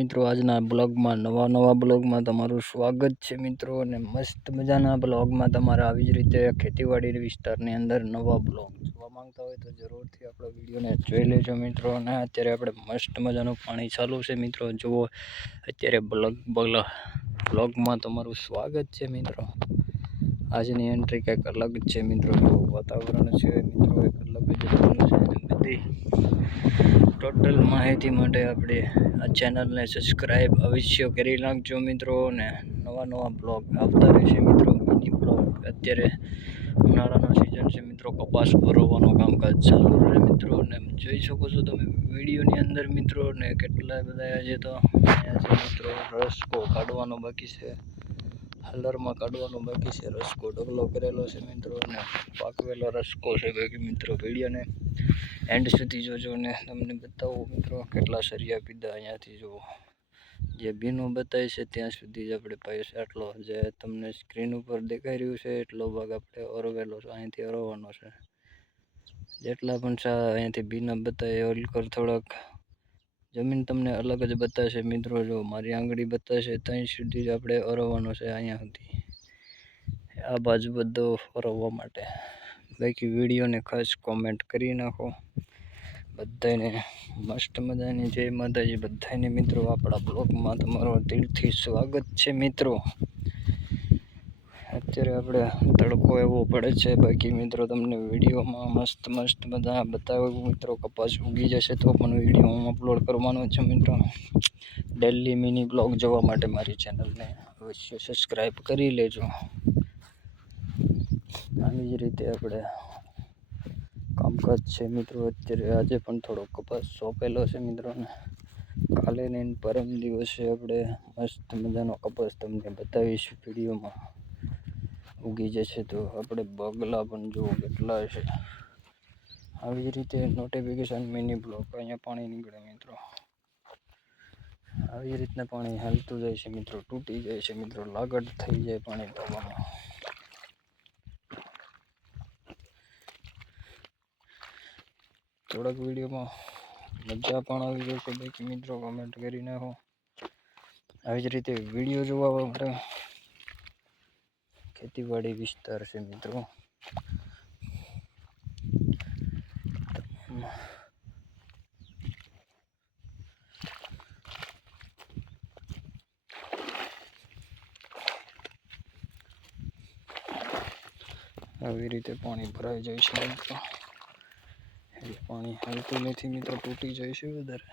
મિત્રો આજના બ્લોગમાં નવા બ્લોગમાં તમારું સ્વાગત છે મિત્રો, અને મસ્ત મજાના બ્લોગમાં તમારા આવી જ રીતે ખેતીવાડી વિસ્તારની અંદર નવા બ્લોગ જોવા માંગતા હોય તો જરૂરથી આપણો વિડીયોને જોઈ લેજો મિત્રો. અને અત્યારે આપણે મસ્ત મજાનું પાણી ચાલુ છે મિત્રો, જુઓ અત્યારે બ્લોગમાં તમારું સ્વાગત છે મિત્રો. આજની એન્ટ્રી કંઈક અલગ જ છે મિત્રો, વાતાવરણ છે મિત્રો એક અલગ જ છે. બધી ટોટલ માહિતી માટે આપણે આ ચેનલને સબસ્ક્રાઈબ અવશ્ય કરી નાખજો મિત્રો, અને નવા બ્લોગ આવતા રહેશે મિત્રો. મિની બ્લોગ અત્યારે ઉનાળાનો સિઝન છે મિત્રો, કપાસ ભરવાનું કામકાજ ચાલુ રહે મિત્રો. અને જોઈ શકો છો તમે વિડીયોની અંદર મિત્રો, ને કેટલા બધા આજે તો અહીંયા છે મિત્રો. રસકો કાઢવાનો બાકી છે, હલરમાં કાઢવાનો બાકી છે, રસકો ઢગલો કરેલો છે મિત્રો, અને પાકવેલો રસકો છે બાકી મિત્રો. વિડીયોને એન્ડ સુધી જોજો ને તમને બતાવું મિત્રો કેટલા સરિયા પીધા અહીંયાથી. જુઓ જે ભીનું બતાવે છે ત્યાં સુધી જ આપણે પૈસા આટલો જે તમને સ્ક્રીન ઉપર દેખાઈ રહ્યું છે એટલો ભાગ આપણે ઓરવેલો છે, અહીંથી ઓરવાનો છે. જેટલા પણ અહીંયાથી ભીના બતાવે ઓલકર થોડાક જમીન તમને અલગ જ બતાવશે મિત્રો. જો મારી આંગળી બતાવશે ત્યાં સુધી જ આપણે ઓરવાનો છે, અહીંયા સુધી આ બાજુ બધો ઓરવવા માટે. બાકી વિડીયોને ખાસ કોમેન્ટ કરી નાખો. બધાને મસ્ત મજાની જય માતાજી બધાને મિત્રો. આપણા બ્લોગમાં તમારું દિલથી સ્વાગત છે મિત્રો. અત્યારે આપણે તડકો એવો પડે છે બાકી મિત્રો, તમને વિડીયોમાં મસ્ત બધા બતાવ્યું મિત્રો. કપાસ ઉગી જશે તો પણ વિડીયો હું અપલોડ કરવાનો છું મિત્રો. ડેલી મિની બ્લોગ જોવા માટે મારી ચેનલને અવશ્ય સબસ્ક્રાઈબ કરી લેજો. આવી જ રીતે આપણે કામકાજ છે મિત્રો. અત્યારે આજે પણ થોડો કપાસ સોંપેલો છે મિત્રો, ને કાલે ને પરમ દિવસે આપણે મસ્ત મજાનો કપાસ તમને બતાવીશું વિડીયોમાં. ઉગી જશે તો આપણે બગલા પણ જુઓ કેટલા છે. આવી જ રીતે નોટિફિકેશન મિની બ્લોક અહીંયા પાણી નીકળે મિત્રો. આવી રીતના પાણી હાલતું જાય છે મિત્રો, તૂટી જાય છે મિત્રો, લાગડ થઈ જાય પાણી પાવામાં. થોડાક વિડીયોમાં મજા પણ આવી જાય છે બાકી મિત્રો, કમેન્ટ કરી નાખો. આવી જ રીતે વિડીયો જોવા માટે ખેતીવાડી વિસ્તાર છે મિત્રો. આવી રીતે પાણી ભરાઈ જાય છે મિત્રો. પાણી હાલતું નથી મિત્રો, તૂટી જાય છે વધારે.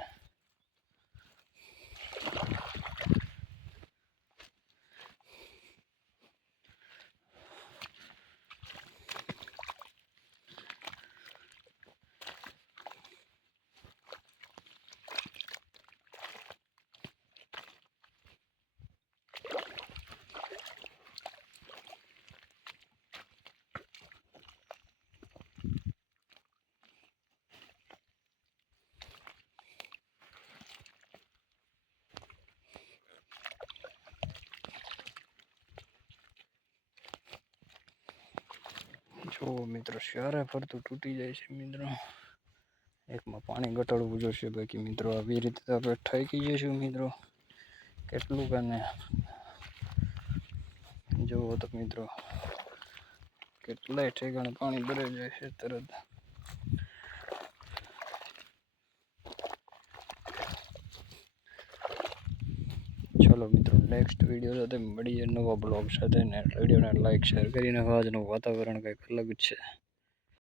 જો મિત્રો શિયાળે ફરતું તૂટી જાય છે મિત્રો. એકમાં પાણી ઘટાડવું જોઈશે બાકી મિત્રો. આવી રીતે આપણે ઠાકી જઈશું મિત્રો. કેટલું કાને જુઓ તો મિત્રો, કેટલાય ઠેકાણે પાણી ભરાઈ જાય છે તરત. ચલો મિત્રો, નેક્સ્ટ વિડીયો સાથે મળીએ નવા બ્લોગ સાથે. ને વિડીયોને લાઈક શેર કરી નાખો. આજનું વાતાવરણ કંઈક અલગ જ છે.